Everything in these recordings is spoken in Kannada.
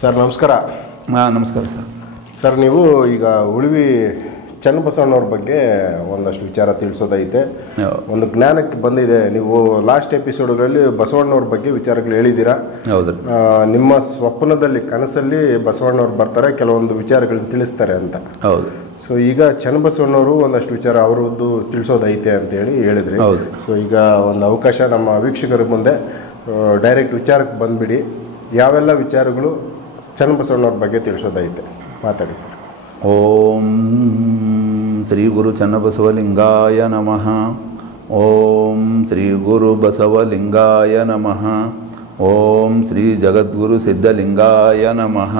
ಸರ್ ನಮಸ್ಕಾರ. ನಮಸ್ಕಾರ ಸರ್. ಸರ್ ನೀವು ಈಗ ಉಳಿವಿ ಚನ್ನಬಸವಣ್ಣವ್ರ ಬಗ್ಗೆ ಒಂದಷ್ಟು ವಿಚಾರ ತಿಳಿಸೋದೈತೆ. ಒಂದು ಜ್ಞಾನಕ್ಕೆ ಬಂದಿದೆ. ನೀವು ಲಾಸ್ಟ್ ಎಪಿಸೋಡ್ಗಳಲ್ಲಿ ಬಸವಣ್ಣವ್ರ ಬಗ್ಗೆ ವಿಚಾರಗಳು ಹೇಳಿದ್ದೀರಾ. ಹೌದು. ನಿಮ್ಮ ಸ್ವಪ್ನದಲ್ಲಿ ಕನಸಲ್ಲಿ ಬಸವಣ್ಣವ್ರು ಬರ್ತಾರೆ, ಕೆಲವೊಂದು ವಿಚಾರಗಳನ್ನ ತಿಳಿಸ್ತಾರೆ ಅಂತ. ಹೌದು. ಸೊ ಈಗ ಚನ್ನಬಸವಣ್ಣವರು ಒಂದಷ್ಟು ವಿಚಾರ ಅವರದ್ದು ತಿಳಿಸೋದೈತೆ ಅಂತೇಳಿ ಹೇಳಿದ್ರಿ. ಸೊ ಈಗ ಒಂದು ಅವಕಾಶ ನಮ್ಮ ವೀಕ್ಷಕರ ಮುಂದೆ ಡೈರೆಕ್ಟ್ ವಿಚಾರಕ್ಕೆ ಬಂದ್ಬಿಡಿ. ಯಾವೆಲ್ಲ ವಿಚಾರಗಳು ಚನ್ನಬಸವಣ್ಣವ್ರ ಬಗ್ಗೆ ತಿಳಿಸೋದೈತೆ ಮಾತಾಡಿ ಸರ್. ಓಂ ಶ್ರೀ ಗುರು ಚನ್ನಬಸವಲಿಂಗಾಯ ನಮಃ. ಓಂ ಶ್ರೀ ಗುರು ಬಸವಲಿಂಗಾಯ ನಮಃ. ಓಂ ಶ್ರೀ ಜಗದ್ಗುರು ಸಿದ್ಧಲಿಂಗಾಯ ನಮಃ.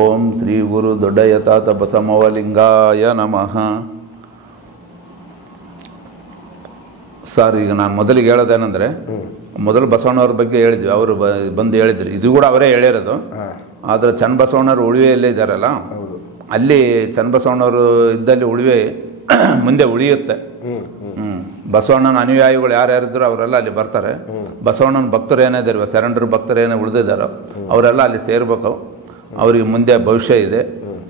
ಓಂ ಶ್ರೀ ಗುರು ದೊಡ್ಡಯತಾತ ಬಸವಲಿಂಗಾಯ ನಮಃ. ಸರ್, ಈಗ ನಾನು ಮೊದಲಿಗೆ ಹೇಳೋದೇನೆಂದರೆ, ಮೊದಲು ಬಸವಣ್ಣವ್ರ ಬಗ್ಗೆ ಹೇಳಿದ್ವಿ, ಅವರು ಬಂದು ಹೇಳಿದ್ರು. ಇದು ಕೂಡ ಅವರೇ ಹೇಳಿರೋದು. ಆದರೆ ಚನ್ನಬಸವಣ್ಣವ್ರು ಉಳಿವೆಯಲ್ಲೇ ಇದ್ದಾರಲ್ಲ, ಅಲ್ಲಿ ಚನ್ನಬಸವಣ್ಣವರು ಇದ್ದಲ್ಲಿ ಉಳಿವೆ ಮುಂದೆ ಉಳಿಯುತ್ತೆ. ಬಸವಣ್ಣನ ಅನುಯಾಯಿಗಳು ಯಾರ್ಯಾರಿದ್ರು ಅವರೆಲ್ಲ ಅಲ್ಲಿ ಬರ್ತಾರೆ. ಬಸವಣ್ಣನ ಭಕ್ತರು ಏನಿದ್ದಾರೆ, ಶರಣರು ಭಕ್ತರು ಏನೇ ಉಳಿದಿದ್ದಾರೋ ಅವರೆಲ್ಲ ಅಲ್ಲಿ ಸೇರ್ಬೇಕು. ಅವರಿಗೆ ಮುಂದೆ ಭವಿಷ್ಯ ಇದೆ.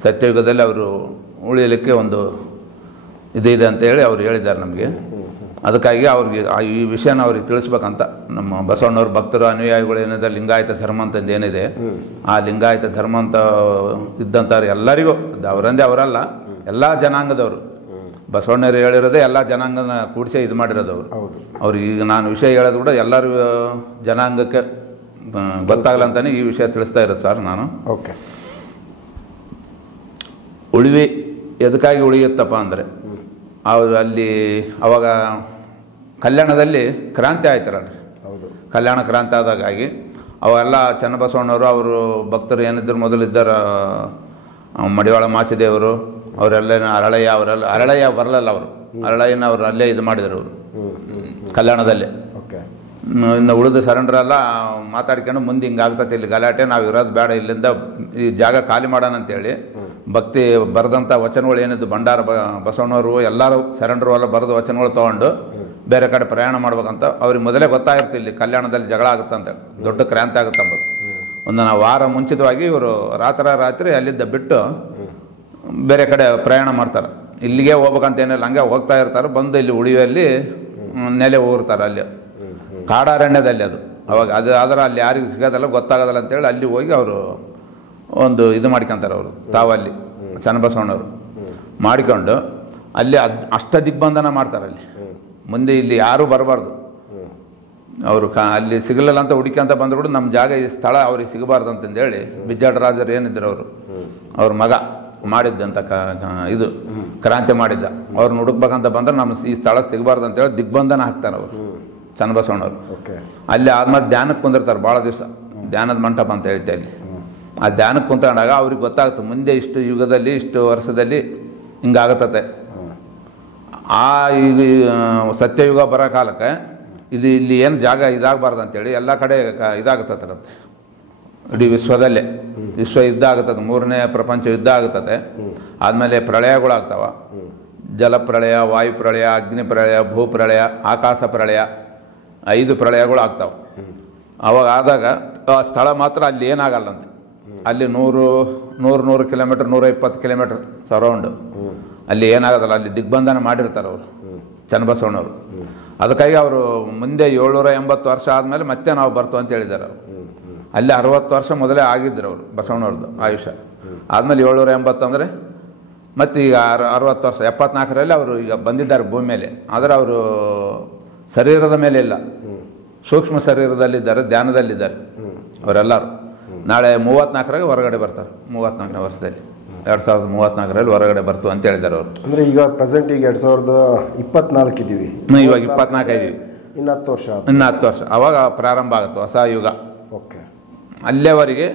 ಸತ್ಯಯುಗದಲ್ಲಿ ಅವರು ಉಳಿಯಲಿಕ್ಕೆ ಒಂದು ಇದೆ ಅಂತ ಹೇಳಿ ಅವ್ರು ಹೇಳಿದ್ದಾರೆ ನಮಗೆ. ಅದಕ್ಕಾಗಿ ಅವ್ರಿಗೆ ಈ ವಿಷಯನ ಅವ್ರಿಗೆ ತಿಳಿಸ್ಬೇಕಂತ ನಮ್ಮ ಬಸವಣ್ಣವ್ರ ಭಕ್ತರು ಅನುಯಾಯಿಗಳು ಏನಿದೆ, ಲಿಂಗಾಯತ ಧರ್ಮ ಅಂತಂದು ಏನಿದೆ, ಆ ಲಿಂಗಾಯತ ಧರ್ಮ ಅಂತ ಇದ್ದಂಥವ್ರು ಎಲ್ಲರಿಗೂ, ಅವರಂದೇ ಅವರಲ್ಲ, ಎಲ್ಲ ಜನಾಂಗದವರು. ಬಸವಣ್ಣರು ಹೇಳಿರೋದೇ ಎಲ್ಲ ಜನಾಂಗನ ಕೂಡಿಸೇ ಇದು ಮಾಡಿರೋದು ಅವರು. ಅವ್ರಿಗೆ ಈಗ ನಾನು ವಿಷಯ ಹೇಳೋದು ಕೂಡ ಎಲ್ಲರೂ ಜನಾಂಗಕ್ಕೆ ಗೊತ್ತಾಗಲ್ಲ ಅಂತಾನೆ ಈ ವಿಷಯ ತಿಳಿಸ್ತಾ ಇರೋದು ಸರ್ ನಾನು. ಓಕೆ. ಉಳಿವಿ ಎದಕ್ಕಾಗಿ ಉಳಿಯುತ್ತಪ್ಪ ಅಂದರೆ, ಅಲ್ಲಿ ಅವಾಗ ಕಲ್ಯಾಣದಲ್ಲಿ ಕ್ರಾಂತಿ ಆಯ್ತಲ್ಲ, ಕಲ್ಯಾಣ ಕ್ರಾಂತಿ ಆದಾಗಾಗಿ ಅವೆಲ್ಲ ಚನ್ನಬಸವಣ್ಣವರು ಅವರು ಭಕ್ತರು ಏನಿದ್ರು ಮೊದಲಿದ್ದಾರ, ಮಡಿವಾಳ ಮಾಚಿದೇವರು ಅವರೆಲ್ಲ, ಅರಳಯ್ಯ ಅವರೆಲ್ಲ, ಅರಳಯ್ಯ ಬರಲಿಲ್ಲ ಅವರು, ಅರಳಯ್ಯನ ಅವರು ಅಲ್ಲೇ ಇದು ಮಾಡಿದರು ಅವರು ಕಲ್ಯಾಣದಲ್ಲೇ. ಇನ್ನು ಉಳಿದ ಶರಣರೆಲ್ಲ ಮಾತಾಡ್ಕೊಂಡು ಮುಂದೆ ಹಿಂಗೆ ಆಗ್ತದೆ, ಇಲ್ಲಿ ಗಲಾಟೆ, ನಾವು ಇರೋದು ಬೇಡ, ಇಲ್ಲಿಂದ ಈ ಜಾಗ ಖಾಲಿ ಮಾಡೋಣ ಅಂತೇಳಿ ಭಕ್ತಿ ಬರೆದಂಥ ವಚನಗಳು ಏನಿದ್ದು, ಭಂಡಾರ ಬಸವಣ್ಣವರು ಎಲ್ಲರೂ ಶರಣರು ಎಲ್ಲ ಬರೆದ ವಚನಗಳು ತೊಗೊಂಡು ಬೇರೆ ಕಡೆ ಪ್ರಯಾಣ ಮಾಡ್ಬೇಕಂತ ಅವ್ರಿಗೆ ಮೊದಲೇ ಗೊತ್ತಾಗಿರುತ್ತೆ, ಇಲ್ಲಿ ಕಲ್ಯಾಣದಲ್ಲಿ ಜಗಳ ಆಗುತ್ತಂತೇಳಿ, ದೊಡ್ಡ ಕ್ರಾಂತಿ ಆಗುತ್ತೆ ಅಂಬೋದು. ಒಂದು ವಾರ ಮುಂಚಿತವಾಗಿ ಇವರು ರಾತ್ರಿ ಅಲ್ಲಿದ್ದ ಬಿಟ್ಟು ಬೇರೆ ಕಡೆ ಪ್ರಯಾಣ ಮಾಡ್ತಾರೆ. ಇಲ್ಲಿಗೆ ಹೋಗ್ಬೇಕಂತ ಏನಿಲ್ಲ, ಹಂಗೆ ಹೋಗ್ತಾ ಇರ್ತಾರೆ. ಬಂದು ಇಲ್ಲಿ ಉಳಿಯಲ್ಲಿ ನೆಲೆ ಹೋಗಿರ್ತಾರೆ. ಅಲ್ಲಿ ಕಾಡಾರಣ್ಯದಲ್ಲಿ ಅದು ಅವಾಗ ಅದು ಆದ್ರೆ ಅಲ್ಲಿ ಯಾರಿಗೂ ಸಿಗೋದಲ್ಲ, ಗೊತ್ತಾಗೋದಲ್ಲ ಅಂತೇಳಿ ಅಲ್ಲಿ ಹೋಗಿ ಅವರು ಒಂದು ಇದು ಮಾಡ್ಕೊತಾರೆ. ಅವರು ತಾವಲ್ಲಿ ಚನ್ನಬಸವಣ್ಣವರು ಮಾಡಿಕೊಂಡು ಅಲ್ಲಿ ಅಷ್ಟ ದಿಗ್ಬಂಧನ ಮಾಡ್ತಾರೆ. ಅಲ್ಲಿ ಮುಂದೆ ಇಲ್ಲಿ ಯಾರೂ ಬರಬಾರ್ದು, ಅವರು ಅಲ್ಲಿ ಸಿಗಲಿಲ್ಲ ಅಂತ ಹುಡುಕಂತ ಬಂದ್ರು ಕೂಡ ನಮ್ಮ ಜಾಗ, ಈ ಸ್ಥಳ ಅವ್ರಿಗೆ ಸಿಗಬಾರ್ದು ಅಂತಂದೇಳಿ ಬಿಜ್ಜಾಡ ರಾಜರು ಏನಿದ್ರು ಅವರು, ಅವ್ರ ಮಗ ಮಾಡಿದ್ದಂಥ ಇದು ಕ್ರಾಂತಿ ಮಾಡಿದ್ದ, ಅವ್ರನ್ನ ಹುಡುಕ್ಬೇಕಂತ ಬಂದ್ರೆ ನಮ್ಮ ಈ ಸ್ಥಳ ಸಿಗಬಾರ್ದು ಅಂತೇಳಿ ದಿಗ್ಬಂಧನ ಹಾಕ್ತಾರೆ ಅವರು ಚನ್ನಬಸವಣ್ಣವರು. ಅಲ್ಲಿ ಆದ್ಮೇಲೆ ಧ್ಯಾನಕ್ಕೆ ಕುಂದಿರ್ತಾರೆ ಭಾಳ ದಿವಸ, ಧ್ಯಾನದ ಮಂಟಪ ಅಂತ ಹೇಳ್ತೆ. ಅಲ್ಲಿ ಆ ಧ್ಯಾನಕ್ಕೆ ಕುಂತ್ಕೊಂಡಾಗ ಅವ್ರಿಗೆ ಗೊತ್ತಾಗುತ್ತೆ ಮುಂದೆ ಇಷ್ಟು ಯುಗದಲ್ಲಿ ಇಷ್ಟು ವರ್ಷದಲ್ಲಿ ಹಿಂಗಾಗತ್ತೆ. ಆ ಈಗ ಸತ್ಯಯುಗ ಬರೋ ಕಾಲಕ್ಕೆ ಇದು ಇಲ್ಲಿ ಏನು ಜಾಗ ಇದಾಗಬಾರ್ದು ಅಂತೇಳಿ ಎಲ್ಲ ಕಡೆ ಇದಾಗುತ್ತಂತೆ. ಇಡೀ ವಿಶ್ವದಲ್ಲೇ ವಿಶ್ವ ಯುದ್ಧ ಆಗುತ್ತದೆ, ಮೂರನೇ ಪ್ರಪಂಚ ಯುದ್ಧ ಆಗುತ್ತದೆ. ಆದಮೇಲೆ ಪ್ರಳಯಗಳಾಗ್ತಾವ, ಜಲಪ್ರಳಯ, ವಾಯುಪ್ರಳಯ, ಅಗ್ನಿ ಪ್ರಳಯ, ಭೂಪ್ರಳಯ, ಆಕಾಶ ಪ್ರಳಯ, 5 ಪ್ರಳಯಗಳು ಆಗ್ತಾವೆ. ಅವಾಗ ಆದಾಗ ಆ ಸ್ಥಳ ಮಾತ್ರ ಅಲ್ಲಿ ಏನಾಗಲ್ಲಂತೆ. ಅಲ್ಲಿ 100 ಕಿಲೋಮೀಟ್ರ್, 120 ಕಿಲೋಮೀಟ್ರ್ ಸರೌಂಡು ಅಲ್ಲಿ ಏನಾಗೋದಲ್ಲ. ಅಲ್ಲಿ ದಿಗ್ಬಂಧನ ಮಾಡಿರ್ತಾರೆ ಅವರು ಚನ್ನಬಸವಣ್ಣವರು. ಅದಕ್ಕಾಗಿ ಅವರು ಮುಂದೆ 780 ವರ್ಷ ಆದಮೇಲೆ ಮತ್ತೆ ನಾವು ಬರ್ತು ಅಂತ ಹೇಳಿದ್ದಾರೆ. ಅಲ್ಲಿ 60 ವರ್ಷ ಮೊದಲೇ ಆಗಿದ್ರು ಅವರು ಬಸವಣ್ಣವ್ರದ್ದು ಆಯುಷ್ಯ. ಆದಮೇಲೆ 780 ಅಂದರೆ ಮತ್ತು ಈಗ 60 ವರ್ಷ, 74ರಲ್ಲಿ ಅವರು ಈಗ ಬಂದಿದ್ದಾರೆ ಭೂಮಿ ಮೇಲೆ. ಆದರೆ ಅವರು ಶರೀರದ ಮೇಲೆ ಇಲ್ಲ, ಸೂಕ್ಷ್ಮ ಶರೀರದಲ್ಲಿದ್ದಾರೆ, ಧ್ಯಾನದಲ್ಲಿದ್ದಾರೆ ಅವರೆಲ್ಲರೂ. ನಾಳೆ 34ರಾಗೆ ಹೊರಗಡೆ ಬರ್ತಾರೆ, 34ನೇ ವರ್ಷದಲ್ಲಿ, 2034ರಲ್ಲಿ ಹೊರಗಡೆ ಬರ್ತು ಅಂತ ಹೇಳಿದ್ದಾರೆ ಅವರು. ಅಂದರೆ ಈಗ ಪ್ರೆಸೆಂಟ್ ಈಗ 2024 ಇದ್ದೀವಿ, ಇವಾಗ 24 ಇದ್ದೀವಿ, ಇನ್ನು 10 ವರ್ಷ, ಇನ್ನು 10 ವರ್ಷ ಅವಾಗ ಪ್ರಾರಂಭ ಆಗುತ್ತೆ ಹೊಸ ಯುಗ. ಓಕೆ. ಅಲ್ಲೇವರೆಗೆ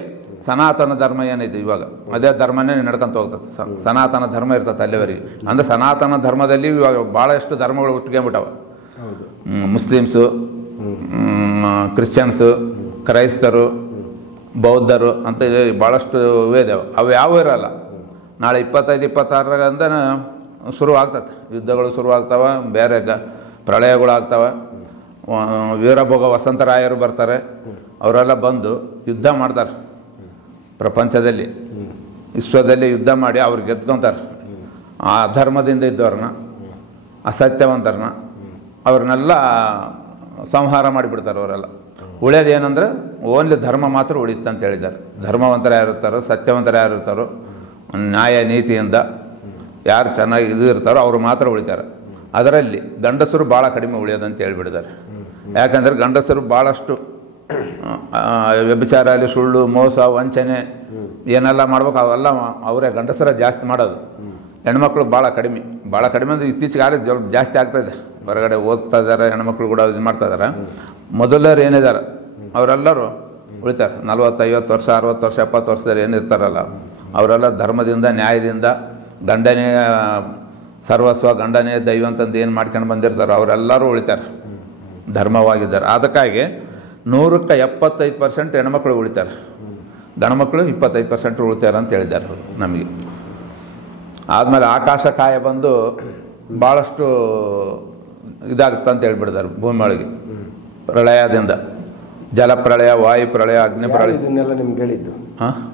ಸನಾತನ ಧರ್ಮ ಏನಿದೆ ಇವಾಗ ಅದೇ ಧರ್ಮನೇ ನಡ್ಕೊಂತ ಹೋಗ್ತದೆ. ಸನಾತನ ಧರ್ಮ ಇರ್ತದೆ ಅಲ್ಲಿವರೆಗೆ. ಅಂದರೆ ಸನಾತನ ಧರ್ಮದಲ್ಲಿ ಇವಾಗ ಭಾಳಷ್ಟು ಧರ್ಮಗಳು ಹುಟ್ಕೊಂಡ್ಬಿಟ್ಟವ. ಮುಸ್ಲಿಮ್ಸು, ಕ್ರಿಶ್ಚಿಯನ್ಸು, ಕ್ರೈಸ್ತರು, ಬೌದ್ಧರು ಅಂತ ಭಾಳಷ್ಟು ಇದಾವೆ. ಅವು ಯಾವ ಇರಲ್ಲ. ನಾಳೆ 25-26ರಿಂದ ಶುರು ಆಗ್ತದೆ, ಯುದ್ಧಗಳು ಶುರುವಾಗ್ತವೆ, ಬೇರೆ ಪ್ರಳಯಗಳು ಆಗ್ತವೆ. ವೀರಭೋಗ ವಸಂತರಾಯರು ಬರ್ತಾರೆ, ಅವರೆಲ್ಲ ಬಂದು ಯುದ್ಧ ಮಾಡ್ತಾರೆ. ಪ್ರಪಂಚದಲ್ಲಿ ವಿಶ್ವದಲ್ಲಿ ಯುದ್ಧ ಮಾಡಿ ಅವ್ರು ಗೆದ್ಕೊಂತಾರೆ. ಆ ಧರ್ಮದಿಂದ ಇದ್ದವ್ರನ್ನ, ಅಸತ್ಯವಂತರನ್ನ ಅವ್ರನ್ನೆಲ್ಲ ಸಂಹಾರ ಮಾಡಿಬಿಡ್ತಾರೆ. ಅವರೆಲ್ಲ ಉಳಿಯೋದು ಏನಂದರೆ ಓನ್ಲಿ ಧರ್ಮ ಮಾತ್ರ ಉಳಿಯುತ್ತೆ ಅಂತ ಹೇಳಿದ್ದಾರೆ. ಧರ್ಮವಂತರು ಯಾರು ಇರ್ತಾರೋ, ಸತ್ಯವಂತರು ಯಾರು ಇರ್ತಾರೋ, ನ್ಯಾಯ ನೀತಿಯಿಂದ ಯಾರು ಚೆನ್ನಾಗಿ ಇದು ಇರ್ತಾರೋ ಅವರು ಮಾತ್ರ ಉಳಿತಾರೆ. ಅದರಲ್ಲಿ ಗಂಡಸರು ಭಾಳ ಕಡಿಮೆ ಉಳಿಯೋದಂತ ಹೇಳ್ಬಿಟ್ಟಿದ್ದಾರೆ. ಯಾಕಂದರೆ ಗಂಡಸರು ಭಾಳಷ್ಟು ವ್ಯಭಿಚಾರ ಅಲ್ಲಿ, ಸುಳ್ಳು, ಮೋಸ, ವಂಚನೆ ಏನೆಲ್ಲ ಮಾಡ್ಬೇಕು ಅವೆಲ್ಲ ಅವರೇ ಗಂಡಸರ ಜಾಸ್ತಿ ಮಾಡೋದು. ಹೆಣ್ಮಕ್ಳು ಭಾಳ ಕಡಿಮೆ ಅಂದರೆ ಇತ್ತೀಚೆಗೆ ಆಗ ಜಾಸ್ತಿ ಆಗ್ತಾಯಿದೆ. ಹೊರಗಡೆ ಓದ್ತಾ ಇದ್ದಾರೆ ಹೆಣ್ಮಕ್ಳು ಕೂಡ ಇದು ಮಾಡ್ತಾ ಇದ್ದಾರೆ. ಮೊದಲರು ಏನಿದ್ದಾರೆ ಅವರೆಲ್ಲರೂ ಉಳಿತಾರೆ. 40-50 ವರ್ಷ, 60 ವರ್ಷ, 70 ವರ್ಷದಲ್ಲಿ ಏನಿರ್ತಾರಲ್ಲ ಅವರೆಲ್ಲ ಧರ್ಮದಿಂದ, ನ್ಯಾಯದಿಂದ, ಗಂಡನೇ ಸರ್ವಸ್ವ, ಗಂಡನೇ ದೈವ ಅಂತಂದು ಏನು ಮಾಡ್ಕೊಂಡು ಬಂದಿರ್ತಾರೋ ಅವರೆಲ್ಲರೂ ಉಳಿತಾರೆ, ಧರ್ಮವಾಗಿದ್ದಾರೆ. ಅದಕ್ಕಾಗಿ 100ಕ್ಕೆ 75% ಹೆಣ್ಮಕ್ಳು ಉಳಿತಾರೆ, ಗಂಡ್ಮಕ್ಳು 25% ಉಳಿತಾರೆ ಅಂತ ಹೇಳಿದ್ದಾರೆ ನಮಗೆ. ಆದಮೇಲೆ ಆಕಾಶ ಕಾಯ ಬಂದು ಭಾಳಷ್ಟು ಇದಾಗುತ್ತೆ ಅಂತ ಹೇಳ್ಬಿಡ್ತಾರೆ ಭೂಮಿ ಒಳಗೆ ಪ್ರಳಯದಿಂದ. ಜಲಪ್ರಳಯ, ವಾಯು ಪ್ರಳಯ, ಅಗ್ನಿ ಪ್ರಳಯ. ಇದನ್ನೆಲ್ಲ ನಿಮ್ಗೆ ಹೇಳಿದ್ದು?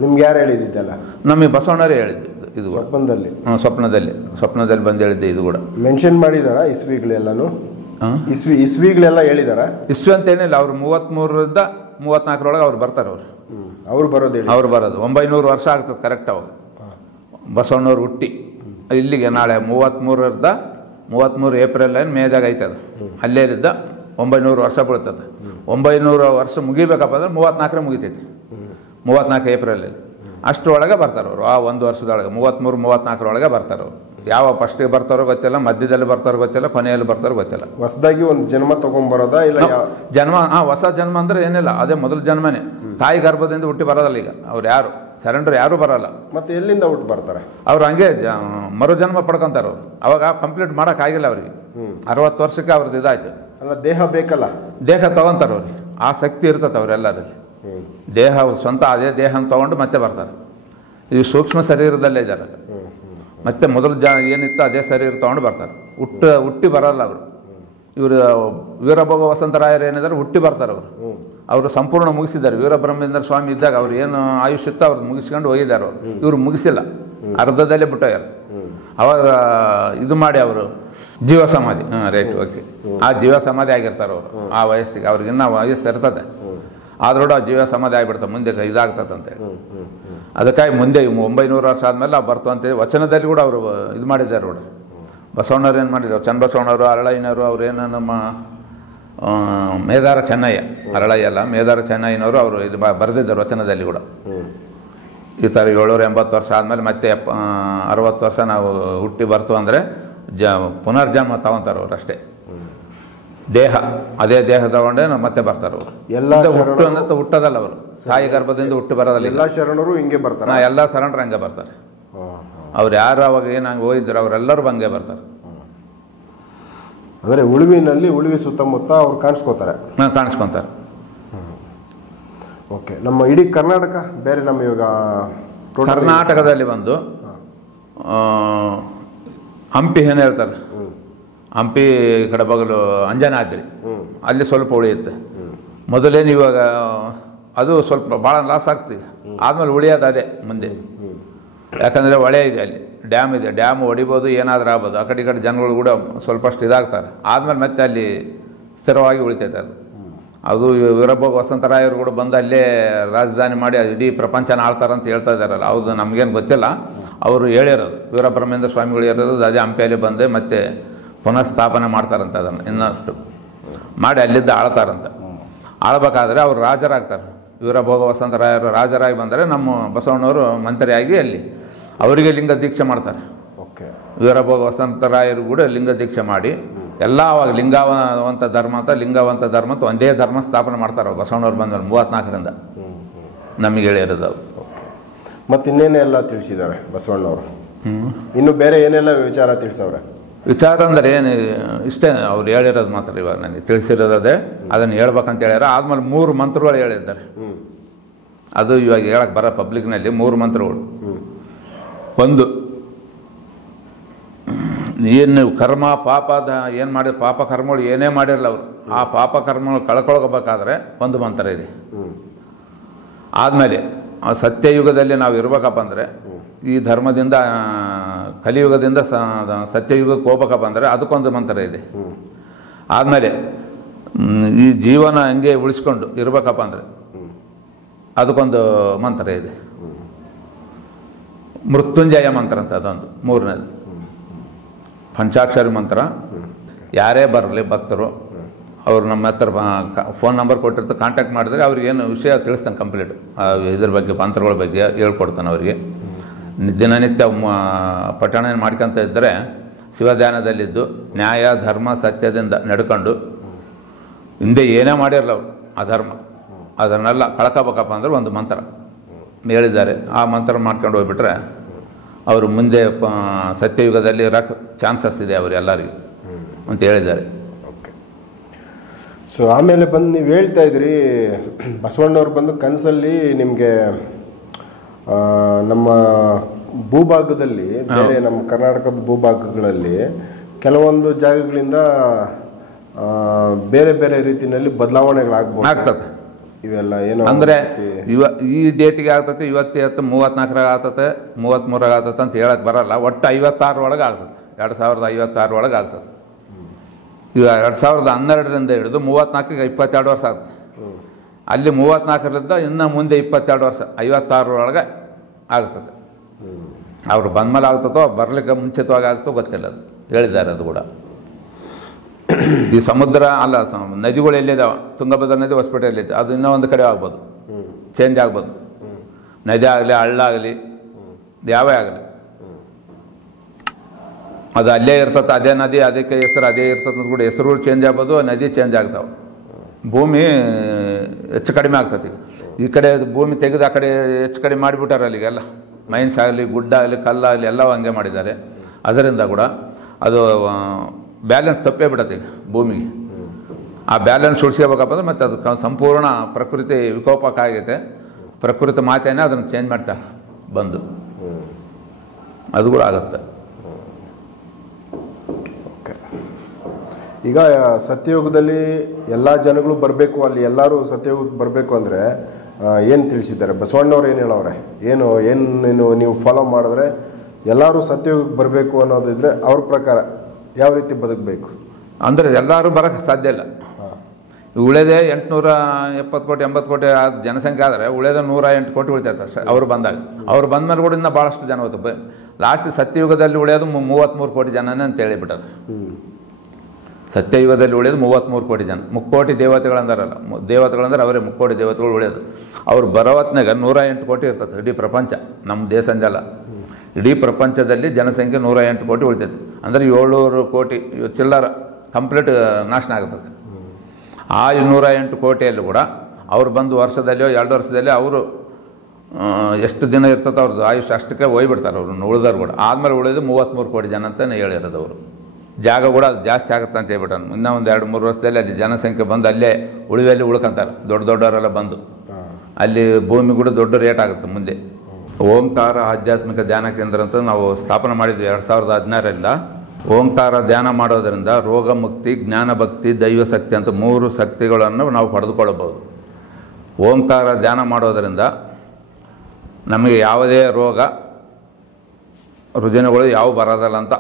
ನಿಮ್ಗೆ ಯಾರು ಹೇಳಿದ್ದಲ್ಲ? ನಮಗೆ ಬಸವಣ್ಣರೇ ಹೇಳಿದ್ದು. ಇದು ಸ್ವಪ್ನದಲ್ಲಿ? ಸ್ವಪ್ನದಲ್ಲಿ ಬಂದು ಹೇಳಿದ್ದೆ. ಇದು ಕೂಡ ಮೆನ್ಷನ್ ಮಾಡಿದಾರ ಇಸ್ವಿಗಳೆಲ್ಲನೂ? ಇಸ್ವಿಗಳೆಲ್ಲ ಹೇಳಿದಾರ? ಇಸ್ವಿ ಅಂತ ಏನಿಲ್ಲ. ಅವ್ರು 33ರಿಂದ 34 ಅವ್ರು ಬರ್ತಾರೆ. ಅವ್ರು ಬರೋದು 900 ವರ್ಷ ಆಗ್ತದೆ ಕರೆಕ್ಟ್. ಅವಾಗ ಬಸವಣ್ಣವ್ರು ಹುಟ್ಟಿ ಇಲ್ಲಿಗೆ ನಾಳೆ 33 ಏಪ್ರಿಲ್ ಮೇದಾಗ ಐತದ. ಅಲ್ಲೇ ಇದ್ದ 900 ವರ್ಷ ಬೀಳ್ತದೆ. 900 ವರ್ಷ ಮುಗಿಬೇಕಪ್ಪ ಅಂದ್ರೆ 34 ಮುಗಿತೈತಿ. 34 ಏಪ್ರಿಲಲ್ಲಿ ಅಷ್ಟರೊಳಗೆ ಬರ್ತಾರೆ ಅವರು. ಆ ಒಂದು ವರ್ಷದೊಳಗೆ 33-34 ಬರ್ತಾರೆ ಅವರು. ಯಾವ ಫಸ್ಟಿಗೆ ಬರ್ತಾರೋ ಗೊತ್ತಿಲ್ಲ, ಮಧ್ಯದಲ್ಲಿ ಬರ್ತಾರೋ ಗೊತ್ತಿಲ್ಲ, ಕೊನೆಯಲ್ಲಿ ಬರ್ತಾರೋ ಗೊತ್ತಿಲ್ಲ. ಹೊಸದಾಗಿ ಒಂದು ಜನ್ಮ ತಗೊಂಡ್ಬರೋದಾ ಇಲ್ಲ ಜನ್ಮ? ಹೊಸ ಜನ್ಮ ಅಂದ್ರೆ ಏನಿಲ್ಲ, ಅದೇ ಮೊದಲು ಜನ್ಮನೇ. ತಾಯಿ ಗರ್ಭದಿಂದ ಹುಟ್ಟಿ ಬರೋದಲ್ಲ. ಈಗ ಅವ್ರು ಯಾರು ಸರೆಂಡರ್ ಯಾರೂ ಬರೋಲ್ಲ. ಮತ್ತೆ ಎಲ್ಲಿಂದ ಹುಟ್ಟು ಬರ್ತಾರೆ ಅವ್ರು? ಹಂಗೆ ಮರುಜನ್ಮ ಪಡ್ಕೊಂತಾರೆ ಅವ್ರು. ಅವಾಗ ಕಂಪ್ಲೀಟ್ ಮಾಡೋಕ್ಕಾಗಿಲ್ಲ ಅವ್ರಿಗೆ. 60 ವರ್ಷಕ್ಕೆ ಅವ್ರದ್ದು ಇದಾಯ್ತು. ಅಲ್ಲ, ದೇಹ ಬೇಕಲ್ಲ, ದೇಹ ತಗೊಂತಾರೆ ಅವ್ರಿಗೆ. ಆ ಶಕ್ತಿ ಇರ್ತದೆ ಅವರೆಲ್ಲರಲ್ಲಿ. ದೇಹ ಸ್ವಂತ ಅದೇ ದೇಹನ ತೊಗೊಂಡು ಮತ್ತೆ ಬರ್ತಾರೆ. ಇದು ಸೂಕ್ಷ್ಮ ಶರೀರದಲ್ಲೇ ಇದ್ದಾರೆ. ಮತ್ತೆ ಮೊದಲು ಏನಿತ್ತು ಅದೇ ಶರೀರ ತೊಗೊಂಡು ಬರ್ತಾರೆ. ಹುಟ್ಟಿ ಬರಲ್ಲ ಅವರು. ಇವರು ವೀರಭೋಗ ವಸಂತರಾಯರು ಏನಿದ್ದಾರೆ ಹುಟ್ಟಿ ಬರ್ತಾರೆ ಅವರು. ಅವರು ಸಂಪೂರ್ಣ ಮುಗಿಸಿದ್ದಾರೆ. ವೀರಬ್ರಹ್ಮೇಂದ್ರ ಸ್ವಾಮಿ ಇದ್ದಾಗ ಅವ್ರು ಏನು ಆಯುಷ್ಯ ಇತ್ತು ಅವ್ರು ಮುಗಿಸ್ಕೊಂಡು ಹೋಗಿದ್ದಾರೆ ಅವರು. ಇವರು ಮುಗಿಸಿಲ್ಲ, ಅರ್ಧದಲ್ಲೇ ಬಿಟ್ಟೋಗ್ಯಾರ. ಅವಾಗ ಇದು ಮಾಡಿ ಅವರು ಜೀವ ಸಮಾಧಿ, ರೈಟ್, ಓಕೆ, ಆ ಜೀವ ಸಮಾಧಿ ಆಗಿರ್ತಾರೆ ಅವರು. ಆ ವಯಸ್ಸಿಗೆ ಅವ್ರಿಗಿನ್ನ ವಯಸ್ಸು ಇರ್ತದೆ, ಆದ್ರೂ ಆ ಜೀವ ಸಮಾಧಿ ಆಗಿಬಿಡ್ತಾರೆ. ಮುಂದೆ ಇದಾಗ್ತದೆ ಅಂತೇಳಿ. ಅದಕ್ಕಾಗಿ ಮುಂದೆ 900 ವರ್ಷ ಆದಮೇಲೆ ನಾವು ಬರ್ತು ಅಂತೇಳಿ ವಚನದಲ್ಲಿ ಕೂಡ ಅವರು ಇದು ಮಾಡಿದ್ದಾರೆ ನೋಡಿ. ಬಸವಣ್ಣವ್ರು ಏನು ಮಾಡಿದ್ರು, ಚನ್ನಬಸವಣ್ಣವರು, ಅರಳಯ್ಯನವರು, ಅವ್ರೇನು ನಮ್ಮ ಮೇದಾರ ಚೆನ್ನಯ್ಯ, ಅರಳಯ್ಯ ಅಲ್ಲ, ಮೇದಾರ ಚೆನ್ನಯ್ಯನವರು ಅವರು ಇದು ಬರೆದಿದ್ದಾರೆ ವಚನದಲ್ಲಿ ಕೂಡ. ಈ ಥರ 780 ವರ್ಷ ಆದಮೇಲೆ ಮತ್ತೆ 60 ವರ್ಷ ನಾವು ಹುಟ್ಟಿ ಬರ್ತು ಅಂದರೆ ಪುನರ್ಜನ್ಮ ತಗೊಂತಾರೆ ಅವರು ಅಷ್ಟೇ. ದೇಹ ಅದೇ ದೇಹ ತಗೊಂಡೆ ಮತ್ತೆ ಬರ್ತಾರೆ ಅವರು. ಎಲ್ಲ ಹುಟ್ಟು ಅಂದ್ರೆ ಹುಟ್ಟದಲ್ಲ ಅವರು, ತಾಯಿ ಗರ್ಭದಿಂದ ಹುಟ್ಟು ಬರೋದಲ್ಲ. ಎಲ್ಲ ಶರಣರು ಹಿಂಗೆ ಬರ್ತಾರೆ. ಎಲ್ಲ ಶರಣರು ಹಂಗೆ ಬರ್ತಾರೆ. ಅವ್ರು ಯಾರು ಅವಾಗ ಏನು ಹಂಗೆ ಹೋಗಿದ್ರು ಅವರೆಲ್ಲರೂ ಹಂಗೆ ಬರ್ತಾರೆ. ಅಂದರೆ ಉಳುವಿ ಸುತ್ತಮುತ್ತ ಅವ್ರು ಕಾಣಿಸ್ಕೋತಾರೆ. ಕಾಣಿಸ್ಕೊತಾರೆ. ಓಕೆ. ನಮ್ಮ ಇಡೀ ಕರ್ನಾಟಕ ಬೇರೆ, ನಮ್ಮ ಇವಾಗ ಕರ್ನಾಟಕದಲ್ಲಿ ಬಂದು ಹಂಪಿ ಏನು ಹೇಳ್ತಾರೆ, ಹಂಪಿ ಕಡೆ ಬಗಲು ಅಂಜನಾದ್ರಿ, ಅಲ್ಲಿ ಸ್ವಲ್ಪ ಉಳಿಯುತ್ತೆ. ಮೊದಲೇನು ಇವಾಗ ಅದು ಸ್ವಲ್ಪ ಭಾಳ ಲಾಸ್ ಆಗ್ತದೆ. ಆದಮೇಲೆ ಉಳಿಯೋದು ಅದೇ ಮುಂದೆ. ಯಾಕಂದರೆ ಹೊಳೆ ಇದೆ, ಅಲ್ಲಿ ಡ್ಯಾಮ್ ಇದೆ, ಡ್ಯಾಮ್ ಹೊಡಿಬೋದು, ಏನಾದರೂ ಆಗ್ಬೋದು. ಆ ಕಡೆ ಈ ಕಡೆ ಜನಗಳು ಕೂಡ ಸ್ವಲ್ಪಷ್ಟು ಇದಾಗ್ತಾರೆ. ಆದಮೇಲೆ ಮತ್ತೆ ಅಲ್ಲಿ ಸ್ಥಿರವಾಗಿ ಉಳಿತೈತೆ ಅದು. ಅದು ವೀರಭೋಗ ವಸಂತರಾಯರು ಕೂಡ ಬಂದು ಅಲ್ಲೇ ರಾಜಧಾನಿ ಮಾಡಿ ಇಡೀ ಪ್ರಪಂಚನ ಆಳ್ತಾರಂತ ಹೇಳ್ತಾ ಇದ್ದಾರಲ್ಲ, ಹೌದು, ನಮಗೇನು ಗೊತ್ತಿಲ್ಲ. ಅವರು ಹೇಳಿರೋದು, ವೀರಬ್ರಹ್ಮೇಂದ್ರ ಸ್ವಾಮಿಗಳು ಹೇಳಿರೋದು ಅದೇ ಹಂಪಿಯಲ್ಲಿ ಬಂದೆ ಮತ್ತೆ ಪುನಃ ಸ್ಥಾಪನೆ ಮಾಡ್ತಾರಂತ. ಅದನ್ನು ಇನ್ನಷ್ಟು ಮಾಡಿ ಅಲ್ಲಿದ್ದ ಆಳ್ತಾರಂತ. ಆಳ್ಬೇಕಾದ್ರೆ ಅವರು ರಾಜರಾಗ್ತಾರೆ. ವೀರಭೋಗ ವಸಂತರಾಯರು ರಾಜರಾಗಿ ಬಂದರೆ ನಮ್ಮ ಬಸವಣ್ಣವರು ಮಂತ್ರಿಯಾಗಿ ಅಲ್ಲಿ ಅವರಿಗೆ ಲಿಂಗ ದೀಕ್ಷೆ ಮಾಡ್ತಾರೆ. ಓಕೆ. ವೀರಭೋಗ ವಸಂತರಾಯರು ಕೂಡ ಲಿಂಗ ದೀಕ್ಷೆ ಮಾಡಿ ಎಲ್ಲ ಅವಾಗ ಲಿಂಗವಂತ ಧರ್ಮ ಅಂತ ಒಂದೇ ಧರ್ಮ ಸ್ಥಾಪನೆ ಮಾಡ್ತಾರೆ ಬಸವಣ್ಣವ್ರು ಬಂದವರು 34ರಿಂದ ನಮಗೆ ಹೇಳಿರೋದು ಅವರು. ಮತ್ತು ಇನ್ನೇನೆಲ್ಲ ತಿಳಿಸಿದ್ದಾರೆ ಬಸವಣ್ಣವರು? ಇನ್ನು ಬೇರೆ ಏನೆಲ್ಲ ವಿಚಾರ ತಿಳಿಸವ್ರೆ? ವಿಚಾರ ಅಂದರೆ ಏನು ಇಷ್ಟೇ ಅವ್ರು ಹೇಳಿರೋದು ಮಾತ್ರ. ಇವಾಗ ನನಗೆ ತಿಳಿಸಿರೋದೇ ಅದನ್ನು ಹೇಳ್ಬೇಕಂತ ಹೇಳ್ಯಾರ. ಆದ್ಮೇಲೆ 3 ಮಂತ್ರಗಳು ಹೇಳಿದ್ದಾರೆ. ಅದು ಇವಾಗ ಹೇಳಕ್ಕೆ ಬರೋ ಪಬ್ಲಿಕ್ನಲ್ಲಿ 3 ಮಂತ್ರಗಳು. ಒಂದು, ಏನು ಕರ್ಮ ಪಾಪದ ಏನು ಮಾಡಿದ ಪಾಪ ಕರ್ಮಗಳು ಏನೇ ಮಾಡಿರಲ್ಲ ಅವರು, ಆ ಪಾಪ ಕರ್ಮಗಳು ಕಳ್ಕೊಳ್ಬೇಕಾದ್ರೆ ಒಂದು ಮಂತ್ರ ಇದೆ. ಆದಮೇಲೆ ಆ ಸತ್ಯಯುಗದಲ್ಲಿ ನಾವು ಇರ್ಬೇಕಪ್ಪ ಅಂದರೆ ಈ ಧರ್ಮದಿಂದ ಕಲಿಯುಗದಿಂದ ಸತ್ಯಯುಗಕ್ಕೆ ಹೋಗ್ಬೇಕಪ್ಪ ಅಂದರೆ ಅದಕ್ಕೊಂದು ಮಂತ್ರ ಇದೆ. ಆದಮೇಲೆ ಈ ಜೀವನ ಹಂಗೆ ಉಳಿಸ್ಕೊಂಡು ಇರ್ಬೇಕಪ್ಪ ಅಂದರೆ ಅದಕ್ಕೊಂದು ಮಂತ್ರ ಇದೆ, ಮೃತ್ಯುಂಜಯ ಮಂತ್ರ ಅಂತ, ಅದೊಂದು ಮೂರನೇದು ಪಂಚಾಕ್ಷರಿ ಮಂತ್ರ. ಯಾರೇ ಬರಲಿ ಭಕ್ತರು ಅವರು ನಮ್ಮ ಹತ್ರ ಫೋನ್ ನಂಬರ್ ಕೊಟ್ಟಿರ್ತಾರೆ, ಕಾಂಟ್ಯಾಕ್ಟ್ ಮಾಡಿದ್ರೆ ಅವ್ರಿಗೇನು ವಿಷಯ ತಿಳಿಸ್ತಾನೆ ಕಂಪ್ಲೀಟ್, ಇದ್ರ ಬಗ್ಗೆ ಮಂತ್ರಗಳ ಬಗ್ಗೆ ಹೇಳ್ಕೊಡ್ತಾನೆ ಅವರಿಗೆ. ದಿನನಿತ್ಯ ಪಠಣ ಮಾಡ್ಕೊತ ಇದ್ದರೆ ಶಿವಧ್ಯಾನದಲ್ಲಿದ್ದು ನ್ಯಾಯ ಧರ್ಮ ಸತ್ಯದಿಂದ ನಡ್ಕೊಂಡು ಹಿಂದೆ ಏನೇ ಮಾಡಿರಲ್ಲ ಅವರು ಅಧರ್ಮ ಅದನ್ನೆಲ್ಲ ಕಳ್ಕೋಬೇಕಪ್ಪ ಅಂದ್ರೆ ಒಂದು ಮಂತ್ರ ಹೇಳಿದ್ದಾರೆ. ಆ ಮಂತ್ರ ಮಾಡ್ಕೊಂಡು ಹೋಗ್ಬಿಟ್ರೆ ಅವರು ಮುಂದೆ ಸತ್ಯಯುಗದಲ್ಲಿ ಇರೋಕ್ಕೆ ಚಾನ್ಸಸ್ ಇದೆ ಅವರೆಲ್ಲರಿಗೂ ಅಂತ ಹೇಳಿದ್ದಾರೆ. ಓಕೆ. ಸೊ ಆಮೇಲೆ ಬಂದು ನೀವು ಹೇಳ್ತಾ ಇದ್ರಿ ಬಸವಣ್ಣವ್ರು ಬಂದು ಕನಸಲ್ಲಿ ನಿಮಗೆ ನಮ್ಮ ಭೂಭಾಗದಲ್ಲಿ ಬೇರೆ ನಮ್ಮ ಕರ್ನಾಟಕದ ಭೂಭಾಗಗಳಲ್ಲಿ ಕೆಲವೊಂದು ಜಾಗಗಳಿಂದ ಬೇರೆ ಬೇರೆ ರೀತಿಯಲ್ಲಿ ಬದಲಾವಣೆಗಳಾಗ್ಬೋದು ಆಗ್ತದೆ. ಇವೆಲ್ಲ ಏನು ಅಂದರೆ ಈ ಡೇಟಿಗೆ ಆಗ್ತದೆ, ಇವತ್ತು 34 ಆಗ್ತದೆ, 33 ಆಗ್ತದೆ ಅಂತ ಹೇಳಕ್ಕೆ ಬರಲ್ಲ. ಒಟ್ಟು 56 ಒಳಗೆ ಆಗ್ತದೆ, 2056 ಒಳಗೆ ಆಗ್ತದೆ. ಈಗ 2012ರಿಂದ ಹಿಡಿದು 34ಗೆ 22 ವರ್ಷ ಆಗ್ತದೆ. ಅಲ್ಲಿ 34ರಿಂದ ಇನ್ನು ಮುಂದೆ 22 ವರ್ಷ 56 ಒಳಗೆ ಆಗ್ತದೆ. ಅವ್ರು ಬಂದ್ಮೇಲೆ ಆಗ್ತದೋ ಬರಲಿಕ್ಕೆ ಮುಂಚಿತವಾಗಿ ಆಗ್ತೋ ಗೊತ್ತಿಲ್ಲ, ಅದು ಹೇಳಿದ್ದಾರೆ. ಅದು ಕೂಡ ಈ ಸಮುದ್ರ ಅಲ್ಲ, ನದಿಗಳು ಎಲ್ಲಿದ್ದಾವೆ, ತುಂಗಭದ್ರಾ ನದಿ ಹೊಸಪೇಟೆಯಲ್ಲಿದೆ, ಅದು ಇನ್ನೂ ಒಂದು ಕಡೆ ಆಗ್ಬೋದು, ಚೇಂಜ್ ಆಗ್ಬೋದು. ನದಿ ಆಗಲಿ ಹಳ್ಳ ಆಗಲಿ ಯಾವೇ ಆಗಲಿ ಅದು ಅಲ್ಲೇ ಇರ್ತದೆ, ಅದೇ ನದಿ ಅದಕ್ಕೆ ಹೆಸರು ಅದೇ ಇರ್ತದೆ ಕೂಡ ಹೆಸರುಗಳು ಚೇಂಜ್ ಆಗ್ಬೋದು, ನದಿ ಚೇಂಜ್ ಆಗ್ತಾವೆ, ಭೂಮಿ ಹೆಚ್ಚು ಕಡಿಮೆ ಆಗ್ತದೆ. ಈ ಕಡೆ ಭೂಮಿ ತೆಗೆದು ಆ ಕಡೆ ಹೆಚ್ಚು ಕಡಿಮೆ ಮಾಡಿಬಿಟ್ಟಾರೆ ಅಲ್ಲಿಗೆಲ್ಲ, ಮೈನ್ಸ್ ಆಗಲಿ ಗುಡ್ಡ ಆಗಲಿ ಕಲ್ಲಾಗಲಿ ಎಲ್ಲವೂ ಹಂಗೆ ಮಾಡಿದ್ದಾರೆ. ಅದರಿಂದ ಕೂಡ ಅದು ಬ್ಯಾಲೆನ್ಸ್ ತಪ್ಪೇ ಬಿಡತ್ತೆ ಈಗ ಭೂಮಿಗೆ. ಆ ಬ್ಯಾಲೆನ್ಸ್ ಉಳಿಸ್ಕೋಬೇಕಪ್ಪ ಅಂದ್ರೆ ಮತ್ತು ಅದು ಸಂಪೂರ್ಣ ಪ್ರಕೃತಿ ವಿಕೋಪಕ್ಕಾಗೈತೆ. ಪ್ರಕೃತಿ ಮಾತೇನೆ ಅದನ್ನು ಚೇಂಜ್ ಮಾಡ್ತಾರೆ ಬಂದು, ಅದು ಕೂಡ ಆಗುತ್ತೆ. ಓಕೆ. ಈಗ ಸತ್ಯಯುಗದಲ್ಲಿ ಎಲ್ಲ ಜನಗಳು ಬರಬೇಕು, ಅಲ್ಲಿ ಎಲ್ಲರೂ ಸತ್ಯಯುಗಕ್ಕೆ ಬರಬೇಕು ಅಂದರೆ ಏನು ತಿಳಿಸಿದ್ದಾರೆ ಬಸವಣ್ಣವ್ರು? ಏನು ಹೇಳವ್ರೆ? ಏನು ನೀವು ಫಾಲೋ ಮಾಡಿದ್ರೆ ಎಲ್ಲರೂ ಸತ್ಯಯುಗಕ್ಕೆ ಬರಬೇಕು ಅನ್ನೋದಿದ್ರೆ ಅವ್ರ ಪ್ರಕಾರ ಯಾವ ರೀತಿ ಬದುಕಬೇಕು ಅಂದರೆ ಎಲ್ಲರೂ ಬರೋಕ್ಕೆ ಸಾಧ್ಯ ಇಲ್ಲ. ಉಳಿದೇ 870 ಕೋಟಿ 80 ಕೋಟಿ ಜನಸಂಖ್ಯೆ ಆದರೆ ಉಳಿದ 108 ಕೋಟಿ ಉಳಿತೈತೆ ಅಷ್ಟೇ ಅವರು ಬಂದಾಗ. ಅವ್ರು ಬಂದಮೇಲೆ ಕೂಡ ಇನ್ನೂ ಭಾಳಷ್ಟು ಜನ ಹೋಗ್ತವೆ. ಲಾಸ್ಟ್ ಸತ್ಯಯುಗದಲ್ಲಿ ಉಳಿಯೋದು 33 ಕೋಟಿ ಜನನೇ ಅಂತ ಹೇಳಿಬಿಟ್ಟಾರೆ. ಸತ್ಯಯುಗದಲ್ಲಿ ಉಳಿಯೋದು 33 ಕೋಟಿ ಜನ. ಮುಕ್ಕೋಟಿ ದೇವತೆಗಳಂದಾರಲ್ಲ, ದೇವತೆಗಳಂದ್ರೆ ಅವರೇ ಮುಕ್ಕೋಟಿ ದೇವತೆಗಳು ಉಳಿಯೋದು. ಅವ್ರು ಬರೋ ಹೊತ್ನಾಗ 108 ಕೋಟಿ ಇರ್ತದೆ ಇಡೀ ಪ್ರಪಂಚ, ನಮ್ಮ ದೇಶದಲ್ಲ, ಇಡೀ ಪ್ರಪಂಚದಲ್ಲಿ ಜನಸಂಖ್ಯೆ 108 ಕೋಟಿ ಉಳಿತೈತೆ. ಅಂದರೆ 700 ಕೋಟಿ ಚಿಲ್ಲರ ಕಂಪ್ಲೀಟ್ ನಾಶನ ಆಗ್ತದೆ. ಆ 108 ಕೋಟಿಯಲ್ಲಿ ಕೂಡ ಅವ್ರು ಬಂದು ವರ್ಷದಲ್ಲಿಯೋ 2 ವರ್ಷದಲ್ಲಿ ಅವರು ಎಷ್ಟು ದಿನ ಇರ್ತದೆ ಅವ್ರದ್ದು ಆಯುಷ್ ಅಷ್ಟಕ್ಕೆ ಹೋಗ್ಬಿಡ್ತಾರೆ ಅವರು ಉಳಿದವ್ರು ಕೂಡ. ಆದಮೇಲೆ ಉಳಿದು 33 ಕೋಟಿ ಜನ ಅಂತಲೇ ಹೇಳಿರೋದು ಅವರು. ಜಾಗ ಕೂಡ ಅದು ಜಾಸ್ತಿ ಆಗುತ್ತೆ ಅಂತ ಹೇಳ್ಬಿಟ್ಟು ಇನ್ನೂ ಒಂದು 2-3 ವರ್ಷದಲ್ಲಿ ಅಲ್ಲಿ ಜನಸಂಖ್ಯೆ ಬಂದು ಅಲ್ಲೇ ಉಳಿವೆಲ್ಲಿ ಉಳ್ಕೊಂತಾರೆ. ದೊಡ್ಡವರೆಲ್ಲ ಬಂದು ಅಲ್ಲಿ ಭೂಮಿ ಕೂಡ ದೊಡ್ಡ ರೇಟ್ ಆಗುತ್ತೆ ಮುಂದೆ. ಓಂಕಾರ ಆಧ್ಯಾತ್ಮಿಕ ಧ್ಯಾನ ಕೇಂದ್ರ ಅಂತ ನಾವು ಸ್ಥಾಪನೆ ಮಾಡಿದ್ವಿ 2016ರಿಂದ. ಓಂಕಾರ ಧ್ಯಾನ ಮಾಡೋದರಿಂದ ರೋಗ ಮುಕ್ತಿ, ಜ್ಞಾನ ಭಕ್ತಿ, ದೈವ ಶಕ್ತಿ ಅಂತ 3 ಶಕ್ತಿಗಳನ್ನು ನಾವು ಪಡೆದುಕೊಳ್ಳಬಹುದು. ಓಂಕಾರ ಧ್ಯಾನ ಮಾಡೋದರಿಂದ ನಮಗೆ ಯಾವುದೇ ರೋಗ ರುಜಿನಗಳು ಯಾವ ಬರೋದಲ್ಲ ಅಂತ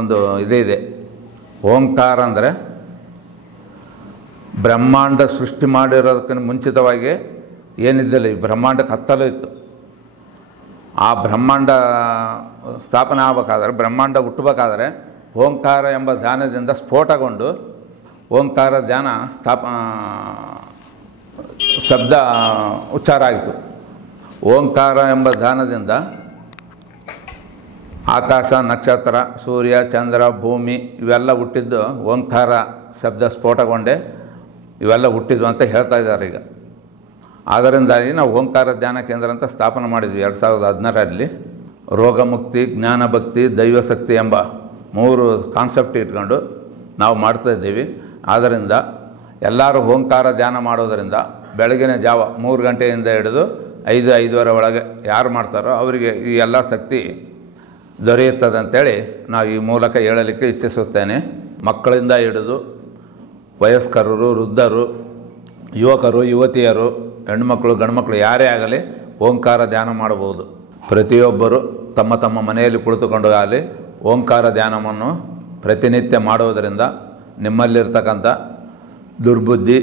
ಒಂದು ಇದೆ. ಓಂಕಾರ ಅಂದರೆ ಬ್ರಹ್ಮಾಂಡ ಸೃಷ್ಟಿ ಮಾಡಿರೋದಕ್ಕಿಂತ ಮುಂಚಿತವಾಗಿ ಏನಿದ್ದಿಲ್ಲ, ಈ ಬ್ರಹ್ಮಾಂಡಕ್ಕೆ ಹತ್ತಲೂ ಇತ್ತು. ಆ ಬ್ರಹ್ಮಾಂಡ ಸ್ಥಾಪನೆ ಆಗಬೇಕಾದ್ರೆ, ಬ್ರಹ್ಮಾಂಡ ಹುಟ್ಟಬೇಕಾದ್ರೆ ಓಂಕಾರ ಎಂಬ ಧ್ಯಾನದಿಂದ ಸ್ಫೋಟಗೊಂಡು ಓಂಕಾರ ಧ್ಯಾನ ಶಬ್ದ ಉಚ್ಚಾರ ಆಯಿತು. ಓಂಕಾರ ಎಂಬ ಧ್ಯಾನದಿಂದ ಆಕಾಶ, ನಕ್ಷತ್ರ, ಸೂರ್ಯ, ಚಂದ್ರ, ಭೂಮಿ ಇವೆಲ್ಲ ಹುಟ್ಟಿದ್ದು ಓಂಕಾರ ಶಬ್ದ ಸ್ಫೋಟಗೊಂಡೆ ಇವೆಲ್ಲ ಹುಟ್ಟಿದ್ವು ಅಂತ ಹೇಳ್ತಾ ಇದ್ದಾರೆ ಈಗ. ಆದ್ದರಿಂದಾಗಿ ನಾವು ಓಂಕಾರ ಧ್ಯಾನ ಕೇಂದ್ರ ಅಂತ ಸ್ಥಾಪನೆ ಮಾಡಿದ್ವಿ 2016ರಲ್ಲಿ. ರೋಗ ಮುಕ್ತಿ, ಜ್ಞಾನ ಭಕ್ತಿ, ದೈವ ಶಕ್ತಿ ಎಂಬ 3 ಕಾನ್ಸೆಪ್ಟ್ ಇಟ್ಕೊಂಡು ನಾವು ಮಾಡ್ತಾಯಿದ್ದೀವಿ. ಆದ್ದರಿಂದ ಎಲ್ಲರೂ ಓಂಕಾರ ಧ್ಯಾನ ಮಾಡೋದರಿಂದ ಬೆಳಗಿನ ಜಾವ 3 ಗಂಟೆಯಿಂದ ಹಿಡಿದು 5-5:30 ಒಳಗೆ ಯಾರು ಮಾಡ್ತಾರೋ ಅವರಿಗೆ ಈ ಎಲ್ಲ ಶಕ್ತಿ ದೊರೆಯುತ್ತದೆ ಅಂತೇಳಿ ನಾವು ಈ ಮೂಲಕ ಹೇಳಲಿಕ್ಕೆ ಇಚ್ಛಿಸುತ್ತೇನೆ. ಮಕ್ಕಳಿಂದ ಹಿಡಿದು ವಯಸ್ಕರು, ವೃದ್ಧರು, ಯುವಕರು, ಯುವತಿಯರು, ಹೆಣ್ಮಕ್ಳು, ಗಂಡ್ಮಕ್ಳು ಯಾರೇ ಆಗಲಿ ಓಂಕಾರ ಧ್ಯಾನ ಮಾಡಬಹುದು. ಪ್ರತಿಯೊಬ್ಬರು ತಮ್ಮ ತಮ್ಮ ಮನೆಯಲ್ಲಿ ಕುಳಿತುಕೊಂಡು ಆಗಲಿ ಓಂಕಾರ ಧ್ಯಾನವನ್ನು ಪ್ರತಿನಿತ್ಯ ಮಾಡುವುದರಿಂದ ನಿಮ್ಮಲ್ಲಿರ್ತಕ್ಕಂಥ ದುರ್ಬುದ್ಧಿ,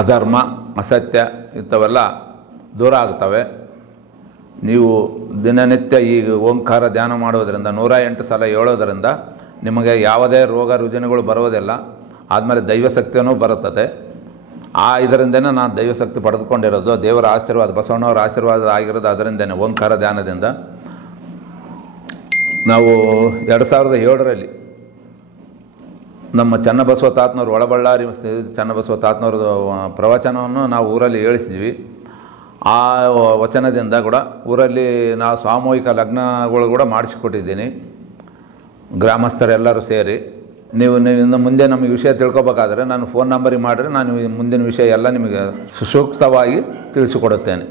ಅಧರ್ಮ, ಅಸತ್ಯ ಇಂಥವೆಲ್ಲ ದೂರ ಆಗ್ತವೆ. ನೀವು ದಿನನಿತ್ಯ ಈ ಓಂಕಾರ ಧ್ಯಾನ ಮಾಡುವುದರಿಂದ 108 ಸಲ ಹೇಳೋದರಿಂದ ನಿಮಗೆ ಯಾವುದೇ ರೋಗ ರುಜಿನಗಳು ಬರುವುದಿಲ್ಲ. ಆದಮೇಲೆ ದೈವಶಕ್ತಿಯೂ ಬರುತ್ತದೆ. ಇದರಿಂದನೇ ನಾನು ದೈವಶಕ್ತಿ ಪಡೆದುಕೊಂಡಿರೋದು. ದೇವರ ಆಶೀರ್ವಾದ, ಬಸವಣ್ಣವರ ಆಶೀರ್ವಾದ ಆಗಿರೋದು ಅದರಿಂದನೇ, ಓಂಕಾರ ಧ್ಯಾನದಿಂದ. ನಾವು 2007ರಲ್ಲಿ ನಮ್ಮ ಚನ್ನಬಸವ ತಾತನವರು, ಒಳಬಳ್ಳಾರಿ ಚನ್ನಬಸವ ತಾತನವ್ರ ಪ್ರವಚನವನ್ನು ನಾವು ಊರಲ್ಲಿ ಹೇಳಿಸಿದ್ವಿ. ಆ ವಚನದಿಂದ ಕೂಡ ಊರಲ್ಲಿ ನಾವು ಸಾಮೂಹಿಕ ಲಗ್ನಗಳು ಕೂಡ ಮಾಡಿಸಿಕೊಟ್ಟಿದ್ದೀನಿ, ಗ್ರಾಮಸ್ಥರೆಲ್ಲರೂ ಸೇರಿ. ನೀವು ಇನ್ನು ಮುಂದೆ ನಮಗೆ ವಿಷಯ ತಿಳ್ಕೊಬೇಕಾದ್ರೆ ನಾನು ಫೋನ್ ನಂಬರಿಗೆ ಮಾಡಿದ್ರೆ ನಾನು ಮುಂದಿನ ವಿಷಯ ಎಲ್ಲ ನಿಮಗೆ ಸುಸೂಕ್ತವಾಗಿ ತಿಳಿಸಿಕೊಡುತ್ತೇನೆ.